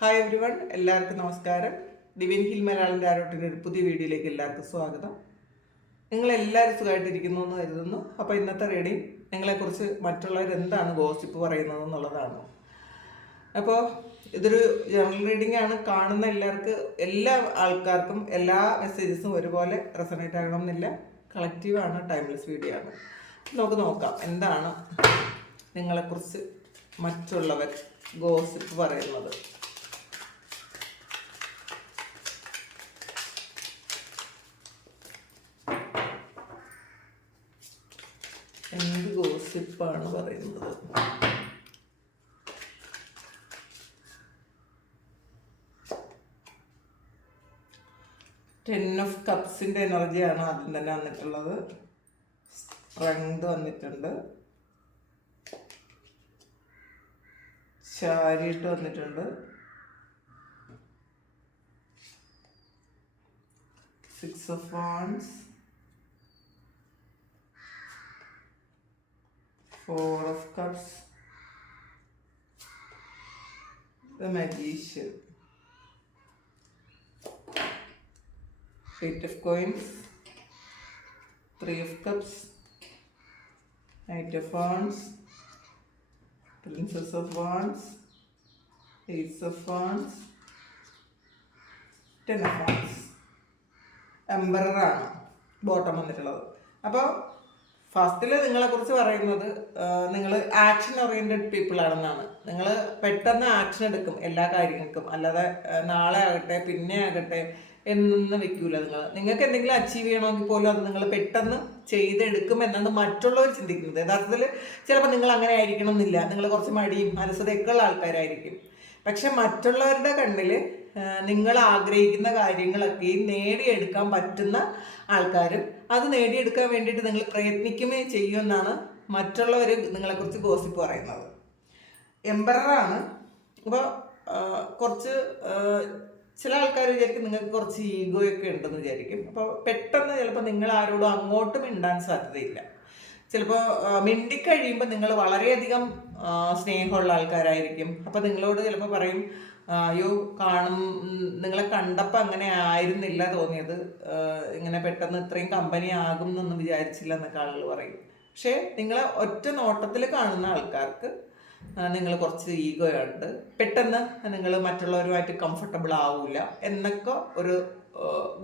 Hi every one എല്ലാവർക്കും നമസ്കാരം. Divin hill Malayalam ഡയറോട്ടിന്റെ ഒരു പുതിയ വീഡിയോയിലേക്ക് എല്ലാവർക്കും സ്വാഗതം. നിങ്ങൾ എല്ലാവരും സുഖമായിട്ടിരിക്കുന്നു എന്ന് കരുതുന്നു. അപ്പോൾ ഇന്നത്തെ റീഡിങ് നിങ്ങളെക്കുറിച്ച് മറ്റുള്ളവർ എന്താണ് ഗോസിപ്പ് പറയുന്നത് എന്നുള്ളതാണ്. അപ്പോൾ ഇതൊരു ജനറൽ റീഡിംഗ് ആണ്. കാണുന്ന എല്ലാവർക്കും എല്ലാ ആൾക്കാർക്കും എല്ലാ മെസ്സേജസും ഒരുപോലെ റെസണേറ്റ് ആകണമെന്നില്ല. കളക്റ്റീവ് ആണ് ടൈംലെസ് വീഡിയോ ആണ്. നമുക്ക് നോക്കാം എന്താണ് നിങ്ങളെക്കുറിച്ച് മറ്റുള്ളവർ ഗോസിപ്പ് പറയുന്നത് എന്ത് ഗോസിപ്പാണ് പറയുന്നത് ടെൻ ഓഫ് കപ്സിന്റെ എനർജിയാണ് ആദ്യം തന്നെ വന്നിട്ടുള്ളത്. സ്ട്രെങ്ത് വന്നിട്ടുണ്ട്. ചാരിയിട്ട് വന്നിട്ടുണ്ട്. Six of wands Four of Cups, the Magician, Eight of Coins, Three of Cups, Knight of Wands, Princess of Wands, Ace of Wands, Ten of Wands. എംബറാണ് ബോട്ടം വന്നിട്ടുള്ളത് അപ്പോൾ ഫസ്റ്റിൽ നിങ്ങളെക്കുറിച്ച് പറയുന്നത് നിങ്ങൾ ആക്ഷൻ ഓറിയന്റഡ് പീപ്പിൾ ആണെന്നാണ്. നിങ്ങൾ പെട്ടെന്ന് ആക്ഷൻ എടുക്കും എല്ലാ കാര്യങ്ങൾക്കും. അല്ലാതെ നാളെ ആകട്ടെ പിന്നെ ആകട്ടെ എന്നൊന്നും വെക്കൂല നിങ്ങൾ നിങ്ങൾക്ക് എന്തെങ്കിലും അച്ചീവ് ചെയ്യണമെങ്കിൽ പോലും അത് നിങ്ങൾ പെട്ടെന്ന് ചെയ്തെടുക്കും എന്നാണ് മറ്റുള്ളവർ ചിന്തിക്കുന്നത്. യഥാർത്ഥത്തിൽ ചിലപ്പോൾ നിങ്ങൾ അങ്ങനെ ആയിരിക്കണം എന്നില്ല. നിങ്ങൾ കുറച്ച് മടിയും അലസതയൊക്കെ ഉള്ള ആൾക്കാരായിരിക്കും. പക്ഷെ മറ്റുള്ളവരുടെ കണ്ണിൽ നിങ്ങൾ ആഗ്രഹിക്കുന്ന കാര്യങ്ങളൊക്കെയും നേടിയെടുക്കാൻ പറ്റുന്ന ആൾക്കാരും അത് നേടിയെടുക്കാൻ വേണ്ടിയിട്ട് നിങ്ങൾ പ്രയത്നിക്കുകയും ചെയ്യുമെന്നാണ് മറ്റുള്ളവർ നിങ്ങളെക്കുറിച്ച് ഗോസിപ്പ് പറയുന്നത്. എംബറാണ് അപ്പോൾ കുറച്ച് ചില ആൾക്കാർ വിചാരിക്കും നിങ്ങൾക്ക് കുറച്ച് ഈഗോയൊക്കെ ഉണ്ടെന്ന് വിചാരിക്കും. അപ്പോൾ പെട്ടെന്ന് ചിലപ്പോൾ നിങ്ങൾ ആരോടും അങ്ങോട്ടും മിണ്ടാൻ സാധ്യതയില്ല. ചിലപ്പോൾ മിണ്ടിക്കഴിയുമ്പോൾ നിങ്ങൾ വളരെയധികം സ്നേഹമുള്ള ആൾക്കാരായിരിക്കും. അപ്പോൾ നിങ്ങളോട് ചിലപ്പോൾ പറയും അയ്യോ കാണും നിങ്ങളെ കണ്ടപ്പോൾ അങ്ങനെ ആയിരുന്നില്ല തോന്നിയത്. ഇങ്ങനെ പെട്ടെന്ന് ഇത്രയും കമ്പനി ആകും എന്നൊന്നും വിചാരിച്ചില്ല എന്നൊക്കെ ആളുകൾ പറയും. പക്ഷേ നിങ്ങളെ ഒറ്റ നോട്ടത്തിൽ കാണുന്ന ആൾക്കാർക്ക് നിങ്ങൾ കുറച്ച് ഈഗോ ഉണ്ട് പെട്ടെന്ന് നിങ്ങൾ മറ്റുള്ളവരുമായിട്ട് കംഫർട്ടബിൾ ആവില്ല എന്നൊക്കെ ഒരു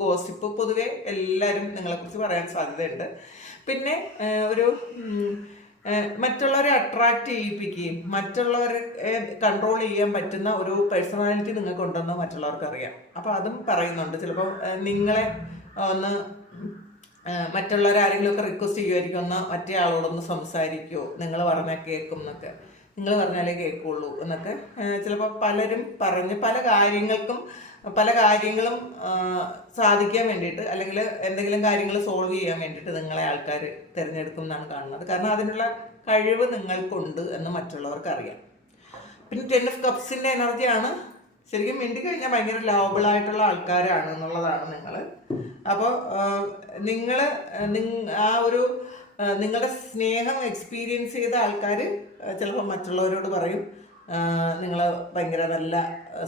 ഗോസിപ്പ് പൊതുവെ എല്ലാവരും നിങ്ങളെക്കുറിച്ച് പറയാൻ സാധ്യതയുണ്ട്. പിന്നെ ഒരു മറ്റുള്ളവരെ അട്രാക്റ്റ് ചെയ്യിപ്പിക്കുകയും മറ്റുള്ളവരെ കൺട്രോൾ ചെയ്യാൻ പറ്റുന്ന ഒരു പേഴ്സണാലിറ്റി നിങ്ങൾക്കുണ്ടെന്ന് മറ്റുള്ളവർക്ക് അറിയാം. അപ്പോൾ അതും പറയുന്നുണ്ട്. ചിലപ്പോൾ നിങ്ങളെ ഒന്ന് മറ്റുള്ളവർ ആരെങ്കിലും ഒക്കെ റിക്വസ്റ്റ് ചെയ്യുമായിരിക്കും ഒന്ന് മറ്റേ ആളോടൊന്ന് സംസാരിക്കുമോ നിങ്ങൾ പറഞ്ഞാൽ കേൾക്കും എന്നൊക്കെ. നിങ്ങൾ പറഞ്ഞാലേ കേൾക്കുള്ളൂ എന്നൊക്കെ. ചിലപ്പോൾ പലരും പറഞ്ഞ് പല കാര്യങ്ങൾക്കും പല കാര്യങ്ങളും സാധിക്കാൻ വേണ്ടിയിട്ട് അല്ലെങ്കിൽ എന്തെങ്കിലും കാര്യങ്ങൾ സോൾവ് ചെയ്യാൻ വേണ്ടിയിട്ട് നിങ്ങളെ ആൾക്കാർ തിരഞ്ഞെടുക്കും എന്നാണ് കാണുന്നത്. കാരണം അതിനുള്ള കഴിവ് നിങ്ങൾക്കുണ്ട് എന്ന് മറ്റുള്ളവർക്ക് അറിയാം. പിന്നെ ടെൻ ഓഫ് കപ്സിന്റെ എനർജിയാണ് ശരിക്കും മിണ്ടി കഴിഞ്ഞാൽ ഭയങ്കര ലോബിൾ ആയിട്ടുള്ള ആൾക്കാരാണ് എന്നുള്ളതാണ് നിങ്ങൾ. അപ്പോൾ നിങ്ങൾ ആ ഒരു നിങ്ങളുടെ സ്നേഹം എക്സ്പീരിയൻസ് ചെയ്ത ആൾക്കാർ ചിലപ്പോൾ മറ്റുള്ളവരോട് പറയും നിങ്ങൾ ഭയങ്കര നല്ല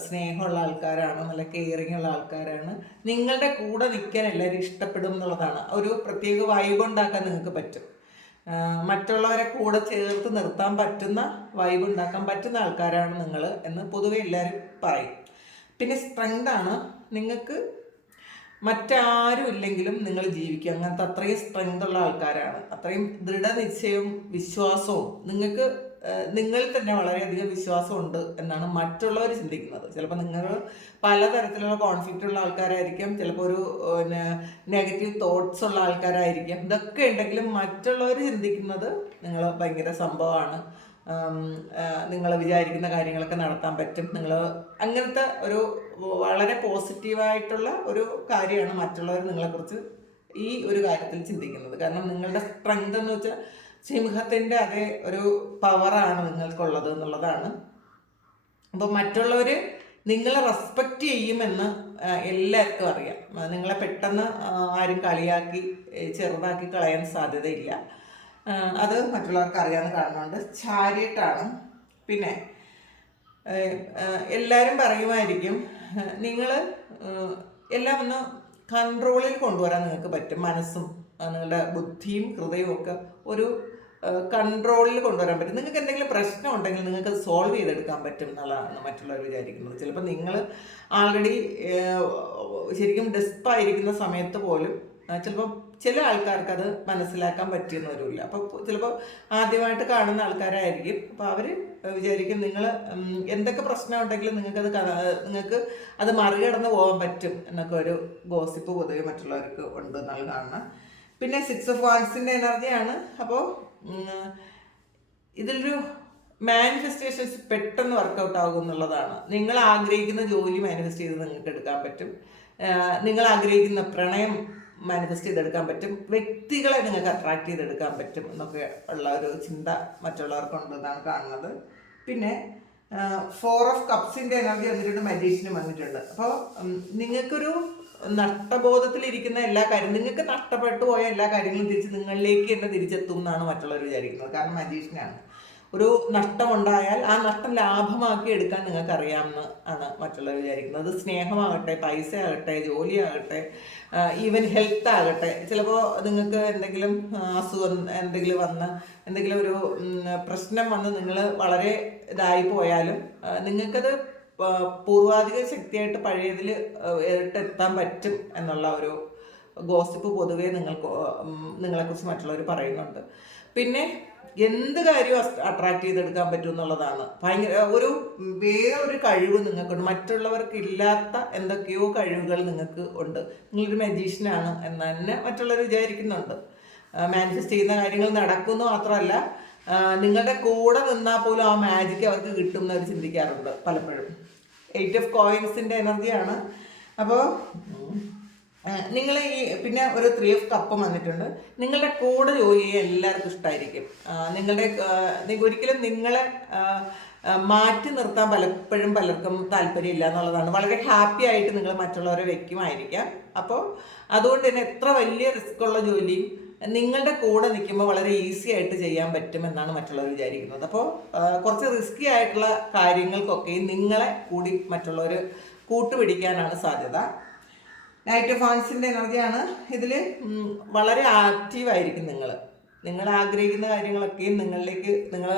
സ്നേഹമുള്ള ആൾക്കാരാണ് നല്ല കെയറിങ് ഉള്ള ആൾക്കാരാണ്. നിങ്ങളുടെ കൂടെ നിൽക്കാൻ എല്ലാവരും ഇഷ്ടപ്പെടും എന്നുള്ളതാണ്. ഒരു പ്രത്യേക വൈബ് ഉണ്ടാക്കാൻ നിങ്ങൾക്ക് പറ്റും. മറ്റുള്ളവരെ കൂടെ ചേർത്ത് നിർത്താൻ പറ്റുന്ന വൈബ് ഉണ്ടാക്കാൻ പറ്റുന്ന ആൾക്കാരാണ് നിങ്ങൾ എന്ന് പൊതുവെ എല്ലാവരും പറയും. പിന്നെ സ്ട്രെങ്ത് ആണ്. നിങ്ങൾക്ക് മറ്റാരും ഇല്ലെങ്കിലും നിങ്ങൾ ജീവിക്കുക. അങ്ങനത്തെ അത്രയും സ്ട്രെങ്ത് ഉള്ള ആൾക്കാരാണ്. അത്രയും ദൃഢനിശ്ചയവും വിശ്വാസവും നിങ്ങൾക്ക് ആ, നിങ്ങളിൽ തന്നെ വളരെയധികം വിശ്വാസമുണ്ട് എന്നാണ് മറ്റുള്ളവർ ചിന്തിക്കുന്നത്. ചിലപ്പോൾ നിങ്ങൾ പലതരത്തിലുള്ള കോൺഫ്ലിക്റ്റ് ഉള്ള ആൾക്കാരായിരിക്കാം ചിലപ്പോൾ ഒരു പിന്നെ നെഗറ്റീവ് തോട്ട്സ് ഉള്ള ആൾക്കാരായിരിക്കാം. ഇതൊക്കെ ഉണ്ടെങ്കിലും മറ്റുള്ളവർ ചിന്തിക്കുന്നത് നിങ്ങൾ ഭയങ്കര സംഭവമാണ്. നിങ്ങൾ വിചാരിക്കുന്ന കാര്യങ്ങളൊക്കെ നടത്താൻ പറ്റും. നിങ്ങൾ അങ്ങനത്തെ ഒരു വളരെ പോസിറ്റീവായിട്ടുള്ള ഒരു കാര്യമാണ് മറ്റുള്ളവർ നിങ്ങളെക്കുറിച്ച് ഈ ഒരു കാര്യത്തിൽ ചിന്തിക്കുന്നത്. കാരണം നിങ്ങളുടെ സ്ട്രെങ്ത് എന്ന് വെച്ചാൽ സിംഹത്തിന്റെ അതേ ഒരു പവറാണ് നിങ്ങൾക്കുള്ളത് എന്നുള്ളതാണ്. അപ്പോൾ മറ്റുള്ളവർ നിങ്ങളെ റെസ്പെക്ട് ചെയ്യുമെന്ന് എല്ലാവർക്കും അറിയാം. നിങ്ങളെ പെട്ടെന്ന് ആരും കളിയാക്കി ചെറുതാക്കി കളയാൻ സാധ്യതയില്ല. അത് മറ്റുള്ളവർക്ക് അറിയാമെന്ന് കാണുന്നുണ്ട് ചാരിയിട്ടാണ്. പിന്നെ എല്ലാവരും പറയുമായിരിക്കും നിങ്ങൾ എല്ലാം ഒന്ന് കൺട്രോളിൽ കൊണ്ടുവരാൻ നിങ്ങൾക്ക് പറ്റും. മനസ്സും നിങ്ങളുടെ ബുദ്ധിയും ഹൃദയവും ഒക്കെ ഒരു കൺട്രോളിൽ കൊണ്ടുവരാൻ പറ്റും. നിങ്ങൾക്ക് എന്തെങ്കിലും പ്രശ്നം ഉണ്ടെങ്കിൽ നിങ്ങൾക്ക് അത് സോൾവ് ചെയ്തെടുക്കാൻ പറ്റും എന്നുള്ളതാണ് മറ്റുള്ളവർ വിചാരിക്കുന്നത്. ചിലപ്പോൾ നിങ്ങൾ ആൾറെഡി ശരിക്കും ഡെസ്പായിരിക്കുന്ന സമയത്ത് പോലും ചിലപ്പോൾ ചില ആൾക്കാർക്ക് അത് മനസ്സിലാക്കാൻ പറ്റിയെന്ന് വരില്ല അപ്പോൾ ചിലപ്പോൾ ആദ്യമായിട്ട് കാണുന്ന ആൾക്കാരായിരിക്കും. അപ്പോൾ അവർ വിചാരിക്കും നിങ്ങൾ എന്തൊക്കെ പ്രശ്നം ഉണ്ടെങ്കിലും നിങ്ങൾക്കത് നിങ്ങൾക്ക് അത് മറികടന്ന് പോകാൻ പറ്റും എന്നൊക്കെ ഒരു ഗോസിപ്പ് പൊതുവെ മറ്റുള്ളവർക്ക് ഉണ്ട് എന്നാണ് കാണുന്നത്. പിന്നെ സിക്സ് ഓഫ് വാൻസിന്റെ എനർജിയാണ് അപ്പോൾ ഇതിലൊരു മാനിഫെസ്റ്റേഷൻസ് പെട്ടെന്ന് വർക്കൗട്ട് ആകും എന്നുള്ളതാണ്. നിങ്ങൾ ആഗ്രഹിക്കുന്ന ജോലി മാനിഫെസ്റ്റ് ചെയ്ത് നിങ്ങൾക്ക് എടുക്കാൻ പറ്റും. നിങ്ങൾ ആഗ്രഹിക്കുന്ന പ്രണയം മാനിഫെസ്റ്റ് ചെയ്തെടുക്കാൻ പറ്റും. വ്യക്തികളെ നിങ്ങൾക്ക് അട്രാക്ട് ചെയ്തെടുക്കാൻ പറ്റും എന്നൊക്കെ ഉള്ള ഒരു ചിന്ത മറ്റുള്ളവർക്കുണ്ടെന്നാണ് കാണുന്നത്. പിന്നെ ഫോർ ഓഫ് കപ്സിന്റെ എനർജി വന്നിട്ടുണ്ട് മജീഷ്യനും വന്നിട്ടുണ്ട്. അപ്പോൾ നിങ്ങൾക്കൊരു നഷ്ടബോധത്തിലിരിക്കുന്ന എല്ലാ കാര്യം നിങ്ങൾക്ക് നഷ്ടപ്പെട്ടു പോയ എല്ലാ കാര്യങ്ങളും തിരിച്ച് നിങ്ങളിലേക്ക് തന്നെ തിരിച്ചെത്തും എന്നാണ് മറ്റുള്ളവർ വിചാരിക്കുന്നത്. കാരണം മജീഷ്യനാണ്. ഒരു നഷ്ടമുണ്ടായാൽ ആ നഷ്ടം ലാഭമാക്കി എടുക്കാൻ നിങ്ങൾക്ക് അറിയാമെന്ന് ആണ് മറ്റുള്ളവർ വിചാരിക്കുന്നത്. അത് സ്നേഹമാകട്ടെ പൈസ ആകട്ടെ ജോലിയാകട്ടെ ഈവൻ ഹെൽത്ത് ആകട്ടെ. ചിലപ്പോൾ നിങ്ങൾക്ക് എന്തെങ്കിലും അസുഖം എന്തെങ്കിലും വന്ന് എന്തെങ്കിലും ഒരു പ്രശ്നം വന്ന് നിങ്ങൾ വളരെ ഇതായി പോയാലും നിങ്ങൾക്കത് പൂർവാധിക ശക്തിയായിട്ട് പഴയതിൽ എത്താൻ പറ്റും എന്നുള്ള ഒരു ഗോസിപ്പ് പൊതുവേ നിങ്ങൾക്ക് നിങ്ങളെക്കുറിച്ച് മറ്റുള്ളവർ പറയുന്നുണ്ട്. പിന്നെ എന്ത് കാര്യവും അട്രാക്ട് ചെയ്തെടുക്കാൻ പറ്റും എന്നുള്ളതാണ്. ഭയങ്കര ഒരു വേറൊരു കഴിവ് നിങ്ങൾക്കുണ്ട്. മറ്റുള്ളവർക്ക് ഇല്ലാത്ത എന്തൊക്കെയോ കഴിവുകൾ നിങ്ങൾക്ക് ഉണ്ട്. നിങ്ങളൊരു മജീഷ്യനാണ് എന്ന് തന്നെ മറ്റുള്ളവർ വിചാരിക്കുന്നുണ്ട്. മാനിഫെസ്റ്റ് ചെയ്യുന്ന കാര്യങ്ങൾ നടക്കുമെന്ന് മാത്രമല്ല നിങ്ങളുടെ കൂടെ നിന്നാൽ പോലും ആ മാജിക് അവർക്ക് കിട്ടും എന്ന് അവർ ചിന്തിക്കാറുണ്ട് പലപ്പോഴും. എയ്റ്റ് ഓഫ് കോയിൻസിന്റെ എനർജിയാണ്. അപ്പോൾ നിങ്ങൾ ഈ പിന്നെ ഒരു ത്രീ ഓഫ് കപ്പ് വന്നിട്ടുണ്ട്. നിങ്ങളുടെ കൂടെ ജോലി ചെയ്യാൻ എല്ലാവർക്കും ഇഷ്ടമായിരിക്കും നിങ്ങളുടെ ഒരിക്കലും നിങ്ങളെ മാറ്റി നിർത്താൻ പലപ്പോഴും പലർക്കും താല്പര്യമില്ല എന്നുള്ളതാണ്. വളരെ ഹാപ്പി ആയിട്ട് നിങ്ങൾ മറ്റുള്ളവരെ വെക്കുമായിരിക്കാം. അപ്പോൾ അതുകൊണ്ട് തന്നെ എത്ര വലിയ റിസ്ക് ഉള്ള ജോലിയും നിങ്ങളുടെ കൂടെ നിൽക്കുമ്പോൾ വളരെ ഈസി ആയിട്ട് ചെയ്യാൻ പറ്റുമെന്നാണ് മറ്റുള്ളവർ വിചാരിക്കുന്നത്. അപ്പോൾ കുറച്ച് റിസ്കി ആയിട്ടുള്ള കാര്യങ്ങൾക്കൊക്കെ നിങ്ങളെ കൂടി മറ്റുള്ളവർ കൂട്ടുപിടിക്കാനാണ് സാധ്യത. നൈറ്റ് ഫാൻസിന്റെ എനർജിയാണ് ഇതിൽ വളരെ ആക്റ്റീവായിരിക്കും നിങ്ങൾ നിങ്ങൾ ആഗ്രഹിക്കുന്ന കാര്യങ്ങളൊക്കെയും നിങ്ങളിലേക്ക് നിങ്ങൾ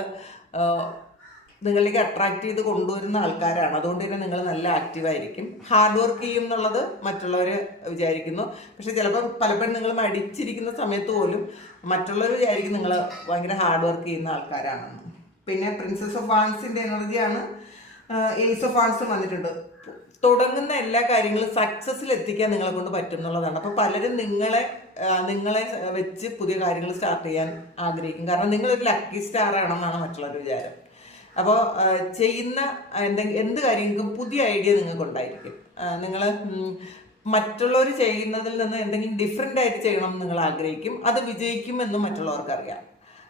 നിങ്ങളിലേക്ക് അട്രാക്ട് ചെയ്ത് കൊണ്ടുവരുന്ന ആൾക്കാരാണ്. അതുകൊണ്ട് തന്നെ നിങ്ങൾ നല്ല ആക്റ്റീവായിരിക്കും ഹാർഡ് വർക്ക് ചെയ്യും എന്നുള്ളത് മറ്റുള്ളവർ വിചാരിക്കുന്നു. പക്ഷെ ചിലപ്പോൾ പലപ്പോഴും നിങ്ങൾ മടിച്ചിരിക്കുന്ന സമയത്ത് പോലും മറ്റുള്ളവർ വിചാരിക്കും നിങ്ങൾ ഭയങ്കര ഹാർഡ് വർക്ക് ചെയ്യുന്ന ആൾക്കാരാണെന്ന്. പിന്നെ പ്രിൻസസ് ഓഫ് വാൻസിന്റെ എനർജിയാണ് ഏസ് ഓഫ് വാൻസ് വന്നിട്ടുണ്ട്. തുടങ്ങുന്ന എല്ലാ കാര്യങ്ങളും സക്സസ്സിൽ എത്തിക്കാൻ നിങ്ങളെ കൊണ്ട് പറ്റും എന്നുള്ളതാണ്. അപ്പോൾ പലരും നിങ്ങളെ നിങ്ങളെ വെച്ച് പുതിയ കാര്യങ്ങൾ സ്റ്റാർട്ട് ചെയ്യാൻ ആഗ്രഹിക്കും. കാരണം നിങ്ങളൊരു ലക്കി സ്റ്റാർ ആണെന്നാണ് മറ്റുള്ളവരുടെ വിചാരം. അപ്പോൾ ചെയ്യുന്ന എന്തെങ്കിലും എന്ത് കാര്യങ്ങൾക്കും പുതിയ ഐഡിയ നിങ്ങൾക്ക് ഉണ്ടായിരിക്കും നിങ്ങൾ മറ്റുള്ളവർ ചെയ്യുന്നതിൽ നിന്ന് എന്തെങ്കിലും ഡിഫറെന്റ് ആയിട്ട് ചെയ്യണം എന്ന് നിങ്ങൾ ആഗ്രഹിക്കും. അത് വിജയിക്കുമെന്നും മറ്റുള്ളവർക്കറിയാം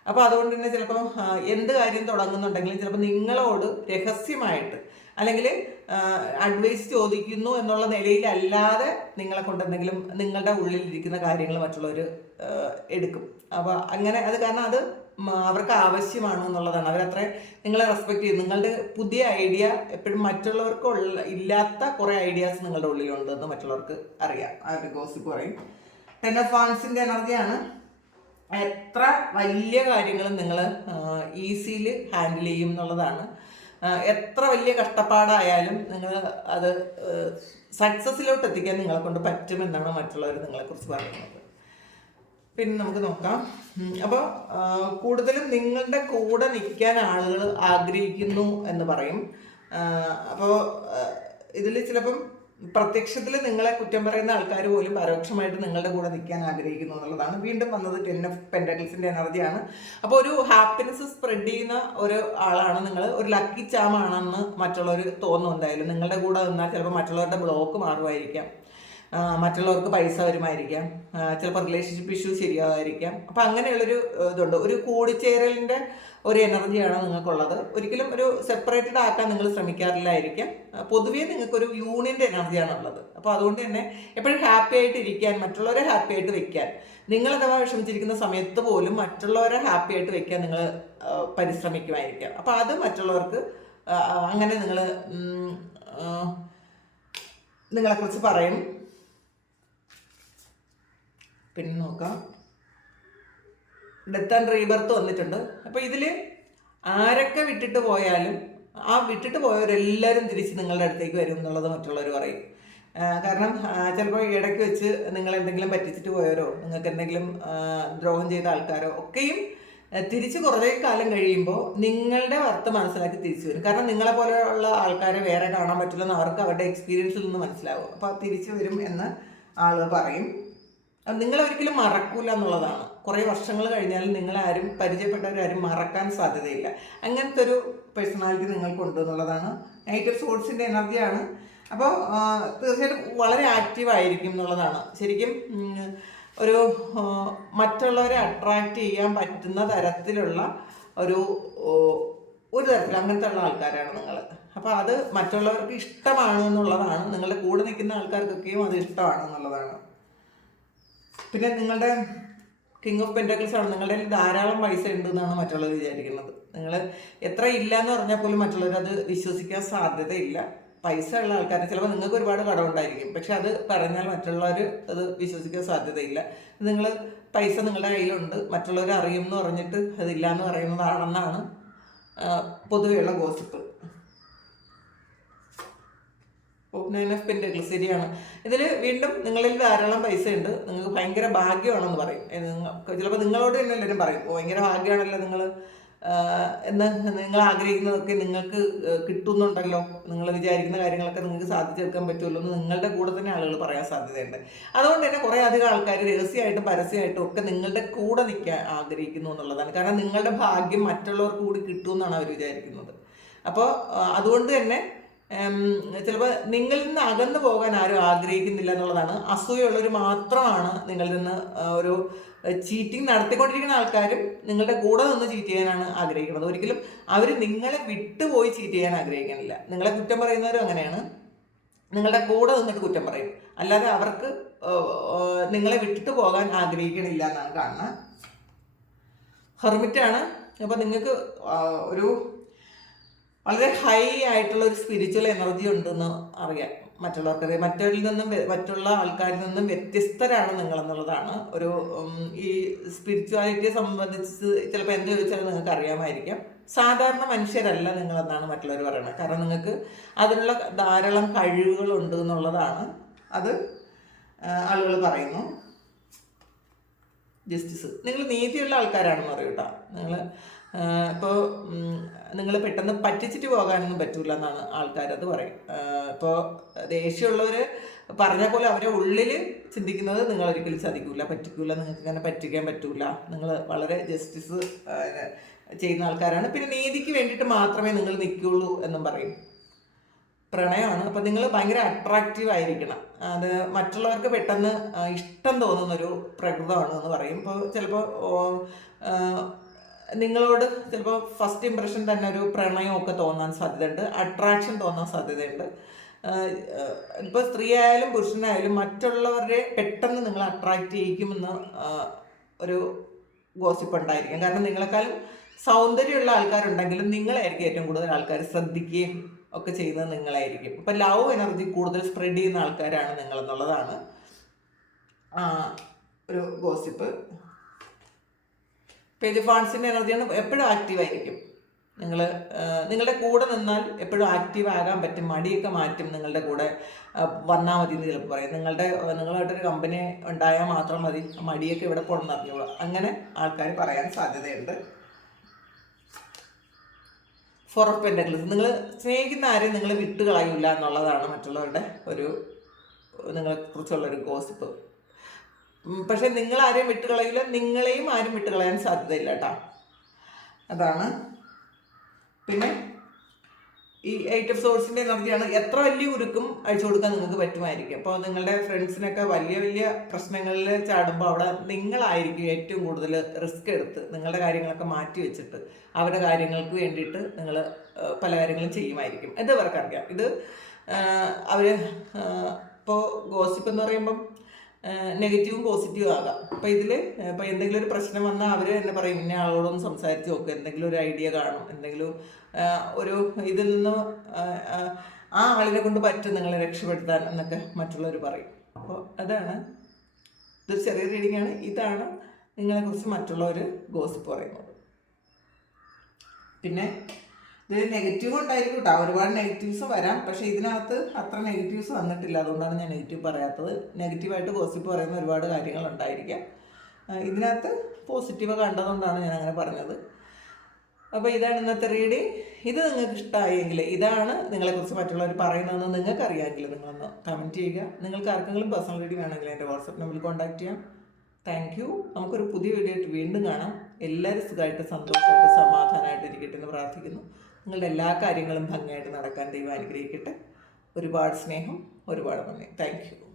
അപ്പോൾ അതുകൊണ്ട് തന്നെ ചിലപ്പോൾ എന്ത് കാര്യം തുടങ്ങുന്നുണ്ടെങ്കിലും ചിലപ്പോൾ നിങ്ങളോട് രഹസ്യമായിട്ട് അല്ലെങ്കിൽ അഡ്വൈസ് ചോദിക്കുന്നു എന്നുള്ള നിലയിലല്ലാതെ നിങ്ങളെ കൊണ്ടെന്തെങ്കിലും നിങ്ങളുടെ ഉള്ളിലിരിക്കുന്ന കാര്യങ്ങൾ മറ്റുള്ളവർ എടുക്കും. അപ്പോൾ അങ്ങനെ അത് കാരണം അത് അവർക്ക് ആവശ്യമാണ് എന്നുള്ളതാണ്. അവരത്ര നിങ്ങളെ റെസ്പെക്ട് ചെയ്യും. നിങ്ങളുടെ പുതിയ ഐഡിയ എപ്പോഴും മറ്റുള്ളവർക്ക് ഉള്ള ഇല്ലാത്ത കുറേ ഐഡിയാസ് നിങ്ങളുടെ ഉള്ളിലുണ്ട് എന്ന് മറ്റുള്ളവർക്ക് അറിയാം. ആ ഗോസിപ്പ് പറയും. ടെൻ ഓഫ് ഫാൻസിന്റെ എനർജിയാണ് എത്ര വലിയ കാര്യങ്ങളും നിങ്ങൾ ഈസിയിൽ ഹാൻഡിൽ ചെയ്യും എന്നുള്ളതാണ്. എത്ര വലിയ കഷ്ടപ്പാടായാലും നിങ്ങൾ അത് സക്സസ്സിലോട്ട് എത്തിക്കാൻ നിങ്ങളെ കൊണ്ട് പറ്റുമെന്നാണ് മറ്റുള്ളവർ നിങ്ങളെ കുറിച്ച് പറയുന്നത്. പിന്നെ നമുക്ക് നോക്കാം. അപ്പോൾ കൂടുതലും നിങ്ങളുടെ കൂടെ നിൽക്കാൻ ആളുകൾ ആഗ്രഹിക്കുന്നു എന്ന് പറയും. അപ്പോൾ ഇതിൽ ചിലപ്പം പ്രത്യക്ഷത്തിൽ നിങ്ങളെ കുറ്റം പറയുന്ന ആൾക്കാർ പോലും പരോക്ഷമായിട്ട് നിങ്ങളുടെ കൂടെ നിൽക്കാൻ ആഗ്രഹിക്കുന്നു എന്നുള്ളതാണ്. വീണ്ടും വന്നത് ടെൻ ഓഫ് പെൻഡക്കിൾസിന്റെ എനർജിയാണ് അപ്പോൾ ഒരു ഹാപ്പിനെസ് സ്പ്രെഡ് ചെയ്യുന്ന ഒരു ആളാണ് നിങ്ങൾ. ഒരു ലക്കി ചാമാണെന്ന് മറ്റുള്ളവർ തോന്നും എന്തായാലും. നിങ്ങളുടെ കൂടെ നിന്നാൽ ചിലപ്പോൾ മറ്റുള്ളവരുടെ ബ്ലോക്ക് മാറുമായിരിക്കാം. മറ്റുള്ളവർക്ക് പൈസ വരുമായിരിക്കാം. ചിലപ്പോൾ റിലേഷൻഷിപ്പ് ഇഷ്യൂ ശരിയാകാതിരിക്കാം അപ്പം അങ്ങനെയുള്ളൊരു ഇതുണ്ട്. ഒരു കൂടിച്ചേരലിന്റെ ഒരു എനർജിയാണ് നിങ്ങൾക്കുള്ളത്. ഒരിക്കലും ഒരു സെപ്പറേറ്റഡ് ആക്കാൻ നിങ്ങൾ ശ്രമിക്കാറില്ലായിരിക്കാം. പൊതുവേ നിങ്ങൾക്കൊരു യൂണിയന്റെ എനർജിയാണ് ഉള്ളത്. അപ്പോൾ അതുകൊണ്ട് തന്നെ എപ്പോഴും ഹാപ്പി ആയിട്ട് ഇരിക്കാൻ മറ്റുള്ളവരെ ഹാപ്പി ആയിട്ട് വെക്കാൻ നിങ്ങൾ അഥവാ വിഷമിച്ചിരിക്കുന്ന സമയത്ത് പോലും മറ്റുള്ളവരെ ഹാപ്പി ആയിട്ട് വെക്കാൻ നിങ്ങൾ പരിശ്രമിക്കുമായിരിക്കാം. അപ്പോൾ അത് മറ്റുള്ളവർക്ക് അങ്ങനെ നിങ്ങൾ നിങ്ങളെക്കുറിച്ച് പറയും. പിന്നെ നോക്കാം. ഡെത്ത് ആൻഡ് റീബർത്ത് വന്നിട്ടുണ്ട്. അപ്പോൾ ഇതിൽ ആരൊക്കെ വിട്ടിട്ട് പോയാലും ആ വിട്ടിട്ട് പോയവരെല്ലാവരും തിരിച്ച് നിങ്ങളുടെ അടുത്തേക്ക് വരും എന്നുള്ളത് മറ്റുള്ളവർ പറയും. കാരണം ചിലപ്പോൾ ഇടയ്ക്ക് വെച്ച് നിങ്ങൾ എന്തെങ്കിലും പറ്റിച്ചിട്ട് പോയവരോ നിങ്ങൾക്ക് എന്തെങ്കിലും ദ്രോഹം ചെയ്ത ആൾക്കാരോ ഒക്കെയും തിരിച്ച് കുറേ കാലം കഴിയുമ്പോൾ നിങ്ങളുടെ വർത്ത് മനസ്സിലാക്കി തിരിച്ചു വരും. കാരണം നിങ്ങളെ പോലെയുള്ള ആൾക്കാരെ വേറെ കാണാൻ പറ്റില്ലെന്ന് അവർക്ക് അവരുടെ എക്സ്പീരിയൻസിൽ നിന്ന് മനസ്സിലാവും. അപ്പോൾ തിരിച്ചു വരും എന്ന് ആളുകൾ പറയും. നിങ്ങൾ ഒരിക്കലും മറക്കൂല എന്നുള്ളതാണ്. കുറേ വർഷങ്ങൾ കഴിഞ്ഞാലും നിങ്ങളാരും പരിചയപ്പെട്ടവരാരും മറക്കാൻ സാധ്യതയില്ല. അങ്ങനത്തെ ഒരു പേഴ്സണാലിറ്റി നിങ്ങൾക്കുണ്ട് എന്നുള്ളതാണ്. നൈറ്റ് ഓഫ് സോൾസിന്റെ എനർജിയാണ് അപ്പോൾ തീർച്ചയായിട്ടും വളരെ ആക്റ്റീവ് ആയിരിക്കും എന്നുള്ളതാണ്. ശരിക്കും ഒരു മറ്റുള്ളവരെ അട്രാക്റ്റ് ചെയ്യാൻ പറ്റുന്ന തരത്തിലുള്ള ഒരു ഒരു തരത്തിൽ അങ്ങനത്തെ ഉള്ള ആൾക്കാരാണ് നിങ്ങൾ അപ്പോൾ അത് മറ്റുള്ളവർക്ക് ഇഷ്ടമാണ് എന്നുള്ളതാണ്. നിങ്ങളുടെ കൂടെ നിൽക്കുന്ന ആൾക്കാർക്കൊക്കെയും അത് ഇഷ്ടമാണ് എന്നുള്ളതാണ്. പിന്നെ നിങ്ങളുടെ കിങ് ഓഫ് പെന്റക്കിൾസ് ആണ്. നിങ്ങളുടെ ധാരാളം പൈസ ഉണ്ട് എന്നാണ് മറ്റുള്ളവർ വിചാരിക്കുന്നത്. നിങ്ങൾ എത്ര ഇല്ല എന്ന് പറഞ്ഞാൽ പോലും മറ്റുള്ളവർ അത് വിശ്വസിക്കാൻ സാധ്യതയില്ല. പൈസ ഉള്ള ആൾക്കാർ ചിലപ്പോൾ നിങ്ങൾക്ക് ഒരുപാട് കടം ഉണ്ടായിരിക്കും. പക്ഷെ അത് പറഞ്ഞാൽ മറ്റുള്ളവർ അത് വിശ്വസിക്കാൻ സാധ്യതയില്ല. നിങ്ങൾ പൈസ നിങ്ങളുടെ കയ്യിലുണ്ട്. മറ്റുള്ളവർ അറിയും എന്ന് പറഞ്ഞിട്ട് അതില്ല എന്ന് പറയുന്നതാണെന്നാണ് പൊതുവെയുള്ള ഗോസിപ്പ് നയൻ എഫ് പിന്റെ ശരിയാണ്. ഇതിൽ വീണ്ടും നിങ്ങളിൽ ധാരാളം പൈസ ഉണ്ട് നിങ്ങൾക്ക് ഭയങ്കര ഭാഗ്യമാണെന്ന് പറയും. ചിലപ്പോൾ നിങ്ങളോട് തന്നെ എല്ലാവരും പറയും. "ഓ, ഭയങ്കര ഭാഗ്യമാണല്ലോ നിങ്ങൾ എന്ന് നിങ്ങൾ ആഗ്രഹിക്കുന്നതൊക്കെ നിങ്ങൾക്ക് കിട്ടുന്നുണ്ടല്ലോ. നിങ്ങൾ വിചാരിക്കുന്ന കാര്യങ്ങളൊക്കെ നിങ്ങൾക്ക് സാധിച്ചെടുക്കാൻ പറ്റുമല്ലോ എന്ന് നിങ്ങളുടെ കൂടെ തന്നെ ആളുകൾ പറയാൻ സാധ്യതയുണ്ട്. അതുകൊണ്ട് തന്നെ കുറേ അധികം ആൾക്കാർ രഹസ്യമായിട്ടും പരസ്യമായിട്ടും ഒക്കെ നിങ്ങളുടെ കൂടെ നിൽക്കാൻ ആഗ്രഹിക്കുന്നു എന്നുള്ളതാണ്. കാരണം നിങ്ങളുടെ ഭാഗ്യം മറ്റുള്ളവർക്ക് കൂടി കിട്ടുമെന്നാണ് അവർ വിചാരിക്കുന്നത്. അപ്പോൾ അതുകൊണ്ട് തന്നെ ചിലപ്പോൾ നിങ്ങളിൽ നിന്ന് അകന്നു പോകാൻ ആരും ആഗ്രഹിക്കുന്നില്ല എന്നുള്ളതാണ്. അസൂയുള്ളവർ മാത്രമാണ് നിങ്ങളിൽ നിന്ന് ഒരു ചീറ്റിംഗ് നടത്തിക്കൊണ്ടിരിക്കുന്ന ആൾക്കാരും നിങ്ങളുടെ കൂടെ നിന്ന് ചീറ്റ് ചെയ്യാനാണ് ആഗ്രഹിക്കുന്നത്. ഒരിക്കലും അവർ നിങ്ങളെ വിട്ടുപോയി ചീറ്റ് ചെയ്യാൻ ആഗ്രഹിക്കുന്നില്ല. നിങ്ങളെ കുറ്റം പറയുന്നവരും അങ്ങനെയാണ്. നിങ്ങളുടെ കൂടെ നിന്നിട്ട് കുറ്റം പറയും. അല്ലാതെ അവർക്ക് നിങ്ങളെ വിട്ടിട്ട് പോകാൻ ആഗ്രഹിക്കണില്ല എന്നാണ് കാണുന്നത്. ഹെർമിറ്റാണ്. അപ്പോൾ നിങ്ങൾക്ക് ഒരു വളരെ ഹൈ ആയിട്ടുള്ള ഒരു സ്പിരിച്വൽ എനർജി ഉണ്ടെന്ന് അറിയാം മറ്റുള്ളവർക്കറിയാം. മറ്റവരിൽ നിന്നും മറ്റുള്ള ആൾക്കാരിൽ നിന്നും വ്യത്യസ്തരാണ് നിങ്ങളെന്നുള്ളതാണ് ഒരു ഈ സ്പിരിച്വാലിറ്റിയെ സംബന്ധിച്ച് ചിലപ്പോൾ എന്ത് ചോദിച്ചാലും നിങ്ങൾക്ക് അറിയാമായിരിക്കാം. സാധാരണ മനുഷ്യരല്ല നിങ്ങളെന്നാണ് മറ്റുള്ളവർ പറയുന്നത്. കാരണം നിങ്ങൾക്ക് അതിനുള്ള ധാരാളം കഴിവുകളുണ്ട് എന്നുള്ളതാണ് അത് ആളുകൾ പറയുന്നു. ജസ്റ്റിസ് നിങ്ങൾ നീതിയുള്ള ആൾക്കാരാണെന്ന് പറയും കേട്ടോ നിങ്ങൾ ഇപ്പോൾ നിങ്ങൾ പെട്ടെന്ന് പറ്റിച്ചിട്ട് പോകാനൊന്നും പറ്റൂല എന്നാണ് ആൾക്കാരത് പറയും. ഇപ്പോൾ ദേഷ്യമുള്ളവർ പറഞ്ഞ പോലെ അവരെ ഉള്ളിൽ ചിന്തിക്കുന്നത് നിങ്ങൾ ഒരിക്കലും ചതിക്കൂല പറ്റിക്കൂല നിങ്ങൾക്ക് ഇങ്ങനെ പറ്റിക്കാൻ പറ്റൂല. നിങ്ങൾ വളരെ ജസ്റ്റിസ് ചെയ്യുന്ന ആൾക്കാരാണ്. പിന്നെ നീതിക്ക് വേണ്ടിയിട്ട് മാത്രമേ നിങ്ങൾ നിൽക്കുള്ളൂ എന്നും പറയും. പ്രണയമാണ്. അപ്പോൾ നിങ്ങൾ ഭയങ്കര അട്രാക്റ്റീവ് ആയിരിക്കണം. അത് മറ്റുള്ളവർക്ക് പെട്ടെന്ന് ഇഷ്ടം തോന്നുന്നൊരു പ്രകൃതമാണ് എന്ന് പറയും. ഇപ്പോൾ ചിലപ്പോൾ നിങ്ങളോട് ചിലപ്പോൾ ഫസ്റ്റ് ഇമ്പ്രഷൻ തന്നെ ഒരു പ്രണയമൊക്കെ തോന്നാൻ സാധ്യതയുണ്ട്. അട്രാക്ഷൻ തോന്നാൻ സാധ്യതയുണ്ട്. ഇപ്പോൾ സ്ത്രീ ആയാലും പുരുഷനായാലും മറ്റുള്ളവരെ പെട്ടെന്ന് നിങ്ങൾ അട്രാക്റ്റ് ചെയ്യിക്കുമെന്ന് ഒരു ഗോസിപ്പ് ഉണ്ടായിരിക്കും. കാരണം നിങ്ങളെക്കാളും സൗന്ദര്യമുള്ള ആൾക്കാരുണ്ടെങ്കിലും നിങ്ങളായിരിക്കും ഏറ്റവും കൂടുതൽ ആൾക്കാർ ശ്രദ്ധിക്കുകയും ഒക്കെ ചെയ്യുന്നത് നിങ്ങളായിരിക്കും. ഇപ്പം ലവ് എനർജി കൂടുതൽ സ്പ്രെഡ് ചെയ്യുന്ന ആൾക്കാരാണ് നിങ്ങൾ എന്നുള്ളതാണ് ഒരു ഗോസിപ്പ് പേജ് ഫാൺസിന്റെ എനർജിയാണ് എപ്പോഴും ആക്റ്റീവ് ആയിരിക്കും. നിങ്ങൾ നിങ്ങളുടെ കൂടെ നിന്നാൽ എപ്പോഴും ആക്റ്റീവ് ആകാൻ പറ്റും മടിയൊക്കെ മാറ്റും നിങ്ങളുടെ കൂടെ വന്നാൽ മതി എന്ന് ചിലപ്പോൾ പറയും. നിങ്ങളുടെ നിങ്ങളായിട്ടൊരു കമ്പനി ഉണ്ടായാൽ മാത്രം മതി മടിയൊക്കെ ഇവിടെ കൊണ്ടുവന്നറിഞ്ഞോളൂ അങ്ങനെ ആൾക്കാർ പറയാൻ സാധ്യതയുണ്ട്. ഫോർ ഓഫ് നിങ്ങൾ സ്നേഹിക്കുന്ന ആരെയും നിങ്ങൾ വിട്ട് കളയില്ല എന്നുള്ളതാണ് മറ്റുള്ളവരുടെ ഒരു നിങ്ങളെക്കുറിച്ചുള്ള ഒരു ഗോസിപ്പ് പക്ഷെ നിങ്ങൾ ആരെയും വിട്ട് കളയില്ല നിങ്ങളെയും ആരും വിട്ട് കളയാൻ സാധ്യതയില്ല കേട്ടോ അതാണ്. പിന്നെ ഈ എയ്റ്റ് ഓഫ് സോഴ്സിന്റെ എനർജിയാണ് എത്ര വലിയ ഉരുക്കും അഴിച്ചു കൊടുക്കാൻ നിങ്ങൾക്ക് പറ്റുമായിരിക്കും. അപ്പോൾ നിങ്ങളുടെ ഫ്രണ്ട്സിനൊക്കെ വലിയ വലിയ പ്രശ്നങ്ങളിൽ ചാടുമ്പോൾ അവിടെ നിങ്ങളായിരിക്കും ഏറ്റവും കൂടുതൽ റിസ്ക് എടുത്ത് നിങ്ങളുടെ കാര്യങ്ങളൊക്കെ മാറ്റി വെച്ചിട്ട് അവരുടെ കാര്യങ്ങൾക്ക് വേണ്ടിയിട്ട് നിങ്ങൾ പല കാര്യങ്ങളും ചെയ്യുമായിരിക്കും. ഇത് ഇത് അവർ ഇപ്പോൾ ഗോസിപ്പ് എന്ന് പറയുമ്പം നെഗറ്റീവും പോസിറ്റീവും ആകാം. അപ്പോൾ ഇതിൽ ഇപ്പോൾ എന്തെങ്കിലും ഒരു പ്രശ്നം വന്നാൽ അവർ തന്നെ പറയും ഇന്ന ആളോടൊന്ന് സംസാരിച്ച് നോക്കുക എന്തെങ്കിലും ഒരു ഐഡിയ കാണും എന്തെങ്കിലും ഒരു ഇതിൽ നിന്ന് ആ ആളിനെ കൊണ്ട് പറ്റും നിങ്ങളെ രക്ഷപ്പെടുത്താൻ എന്നൊക്കെ മറ്റുള്ളവർ പറയും. അപ്പോൾ അതാണ്. ഇതൊരു ചെറിയ റീഡിംഗ് ആണ് ഇതാണ് നിങ്ങളെക്കുറിച്ച് മറ്റുള്ളവർ ഗോസിപ്പ് പറയുന്നത്. പിന്നെ ഇതിൽ നെഗറ്റീവ് ഉണ്ടായിരിക്കും കേട്ടോ ഒരുപാട് നെഗറ്റീവ്സ് വരാം. പക്ഷെ ഇതിനകത്ത് അത്ര നെഗറ്റീവ്സ് വന്നിട്ടില്ല. അതുകൊണ്ടാണ് ഞാൻ നെഗറ്റീവ് പറയാത്തത്. നെഗറ്റീവായിട്ട് പോസിറ്റീവ് പറയുന്ന ഒരുപാട് കാര്യങ്ങൾ ഉണ്ടായിരിക്കാം. ഇതിനകത്ത് പോസിറ്റീവ് കണ്ടതുകൊണ്ടാണ് ഞാൻ അങ്ങനെ പറഞ്ഞത്. അപ്പോൾ ഇതാണ് ഇന്നത്തെ റീഡിങ് ഇത് നിങ്ങൾക്ക് ഇഷ്ടമായെങ്കിൽ ഇതാണ് നിങ്ങളെക്കുറിച്ച് മറ്റുള്ളവർ പറയുന്നതെന്ന് നിങ്ങൾക്ക് അറിയാമെങ്കിൽ നിങ്ങളൊന്ന് കമന്റ് ചെയ്യുക. നിങ്ങൾക്ക് ആർക്കെങ്കിലും പേഴ്സണൽ റീഡിങ് വേണമെങ്കിൽ എന്റെ വാട്സപ്പ് നമ്പറിൽ കോൺടാക്ട് ചെയ്യാം. താങ്ക് യു നമുക്കൊരു പുതിയ വീഡിയോ ആയിട്ട് വീണ്ടും കാണാം. എല്ലാവരും സുഖമായിട്ട് സന്തോഷമായിട്ട് സമാധാനമായിട്ട് ഇരിക്കട്ടെ എന്ന് പ്രാർത്ഥിക്കുന്നു. നിങ്ങളുടെ എല്ലാ കാര്യങ്ങളും ഭംഗിയായിട്ട് നടക്കാൻ ദൈവം അനുഗ്രഹിക്കട്ടെ. ഒരുപാട് സ്നേഹം ഒരുപാട് നന്ദി. Thank you